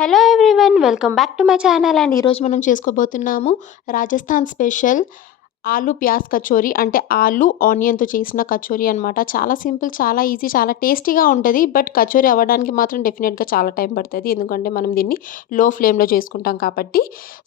Hello everyone, welcome back to my channel. And ఈరోజు మనం చేసుకోబోతున్నాము Rajasthan special ఆలు ప్యాజ్ కచోరీ, అంటే ఆలు ఆనియన్తో చేసిన కచోరీ అనమాట. చాలా సింపుల్, చాలా ఈజీ, చాలా టేస్టీగా ఉంటుంది. బట్ కచోరీ అవ్వడానికి మాత్రం డెఫినెట్గా చాలా టైం పడుతుంది, ఎందుకంటే మనం దీన్ని లో ఫ్లేమ్లో చేసుకుంటాం కాబట్టి.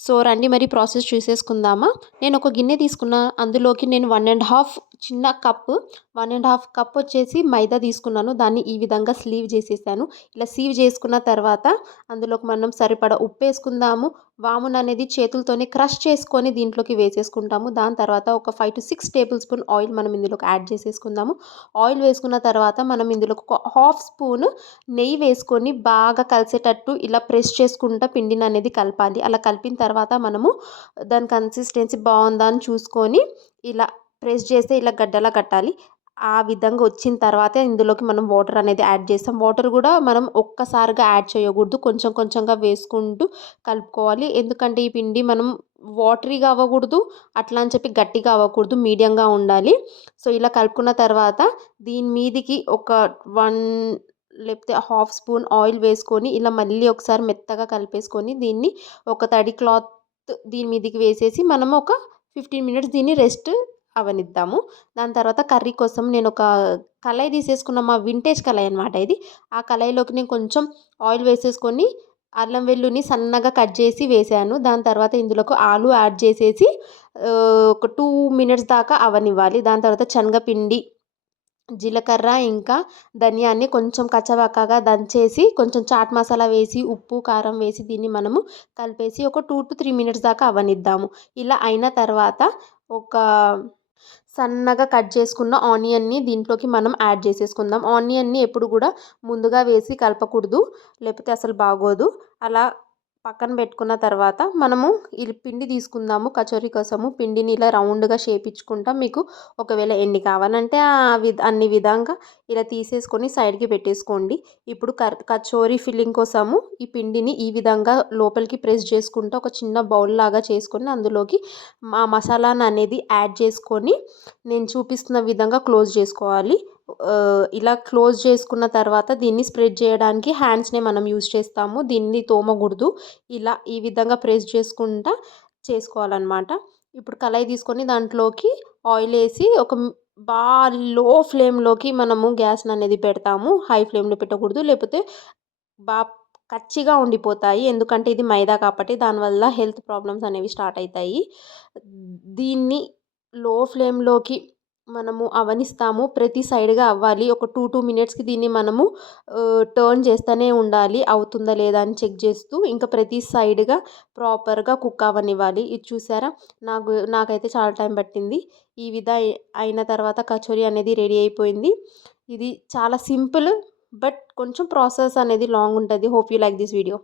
సో రండి మరి ప్రాసెస్ చూసేసుకుందామా. నేను ఒక గిన్నె తీసుకున్న, అందులోకి నేను 1.5 చిన్న కప్పు, 1.5 కప్ వచ్చేసి మైదా తీసుకున్నాను. దాన్ని ఈ విధంగా స్లీవ్ చేసేసాను. ఇలా స్లీవ్ చేసుకున్న తర్వాత అందులోకి మనం సరిపడా ఉప్పు వేసుకుందాము. వామున్ అనేది చేతులతోనే క్రష్ చేసుకొని దీంట్లోకి వేసేసుకుంటాము. దాని తర్వాత ఒక 5 to 6 టేబుల్ స్పూన్ ఆయిల్ మనం ఇందులోకి యాడ్ చేసేసుకుందాము. ఆయిల్ వేసుకున్న తర్వాత మనం ఇందులోకి ఒక హాఫ్ స్పూన్ నెయ్యి వేసుకొని బాగా కలిసేటట్టు ఇలా ప్రెస్ చేసుకుంటా పిండిని అనేది కలపాలి. అలా కలిపిన తర్వాత మనము దాని కన్సిస్టెన్సీ బాగుందా అని చూసుకొని ఇలా ప్రెస్ చేస్తే ఇలా గడ్డలా కట్టాలి. ఆ విధంగా వచ్చిన తర్వాతే ఇందులోకి మనం వాటర్ అనేది యాడ్ చేస్తాం. వాటర్ కూడా మనం ఒక్కసారిగా యాడ్ చేయకూడదు, కొంచెం కొంచెంగా వేసుకుంటూ కలుపుకోవాలి. ఎందుకంటే ఈ పిండి మనం వాటరీగా అవ్వకూడదు, అట్లా అని చెప్పి గట్టిగా అవ్వకూడదు, మీడియంగా ఉండాలి. సో ఇలా కలుపుకున్న తర్వాత దీని మీదికి ఒక 1 లేకపోతే హాఫ్ స్పూన్ ఆయిల్ వేసుకొని ఇలా మళ్ళీ ఒకసారి మెత్తగా కలిపేసుకొని దీన్ని ఒక తడి క్లాత్ దీని మీదికి వేసేసి మనము ఒక 15 మినిట్స్ దీన్ని రెస్ట్ అవనిద్దాము. దాని తర్వాత కర్రీ కోసం నేను ఒక కళాయి తీసేసుకున్న, మా వింటేజ్ కళాయి అనమాట ఇది. ఆ కళాయిలోకి నేను కొంచెం ఆయిల్ వేసేసుకొని అల్లం వెల్లుల్లిని సన్నగా కట్ చేసి వేసాను. దాని తర్వాత ఇందులోకి ఆలు యాడ్ చేసేసి ఒక 2 మినిట్స్ దాకా అవనివ్వాలి. దాని తర్వాత శనగపిండి, జీలకర్ర ఇంకా ధనియాన్ని కొంచెం కచ్చబక్కగా దంచేసి కొంచెం చాట్ మసాలా వేసి ఉప్పు కారం వేసి దీన్ని మనము కలిపేసి ఒక 2 to 3 మినిట్స్ దాకా అవనిద్దాము. ఇలా అయిన తర్వాత ఒక సన్నగా కట్ చేసుకున్న ఆనియన్ని దీంట్లోకి మనం యాడ్ చేసేసుకుందాం. ఆనియన్ని ఎప్పుడు కూడా ముందుగా వేసి కలపకూడదు, లేకపోతే అసలు బాగోదు. అలా పక్కన పెట్టుకున్న తర్వాత మనము ఈ పిండి తీసుకుందాము. కచోరీ కోసము పిండిని ఇలా రౌండ్గా షేప్ ఇచ్చుకుంటాం. మీకు ఒకవేళ ఎన్ని కావాలంటే అన్ని విధంగా ఇలా తీసేసుకొని సైడ్కి పెట్టేసుకోండి. ఇప్పుడు కచోరీ ఫిల్లింగ్ కోసము ఈ పిండిని ఈ విధంగా లోపలికి ప్రెస్ చేసుకుంటూ ఒక చిన్న బౌల్ లాగా చేసుకొని అందులోకి మసాలాను అనేది యాడ్ చేసుకొని నేను చూపిస్తున్న విధంగా క్లోజ్ చేసుకోవాలి. ఇలా క్లోజ్ చేసుకున్న తర్వాత దీన్ని స్ప్రెడ్ చేయడానికి హ్యాండ్స్నే మనం యూజ్ చేస్తాము, దీన్ని తోమకూడదు. ఇలా ఈ విధంగా ప్రెస్ చేసుకుంటా చేసుకోవాలన్నమాట. ఇప్పుడు కళాయి తీసుకొని దాంట్లోకి ఆయిల్ వేసి ఒక బాగా లో ఫ్లేమ్లోకి మనము గ్యాస్ని అనేది పెడతాము. హై ఫ్లేమ్లో పెట్టకూడదు, లేకపోతే బాగా కచ్చిగా ఉండిపోతాయి. ఎందుకంటే ఇది మైదా కాబట్టి దానివల్ల హెల్త్ ప్రాబ్లమ్స్ అనేవి స్టార్ట్ అవుతాయి. దీన్ని లో ఫ్లేమ్లోకి మనము అవనిస్తాము. ప్రతి సైడ్గా అవ్వాలి. ఒక 2 మినిట్స్కి దీన్ని మనము టర్న్ చేస్తూనే ఉండాలి, అవుతుందా లేదా అని చెక్ చేస్తూ. ఇంకా ప్రతి సైడ్గా ప్రాపర్గా కుక్ అవ్వనివ్వాలి. ఇది చూసారా, నాకైతే చాలా టైం పట్టింది. ఈ అయిన తర్వాత కచోరీ అనేది రెడీ అయిపోయింది. ఇది చాలా సింపుల్, బట్ కొంచెం ప్రాసెస్ అనేది లాంగ్ ఉంటుంది. Hope you like this video.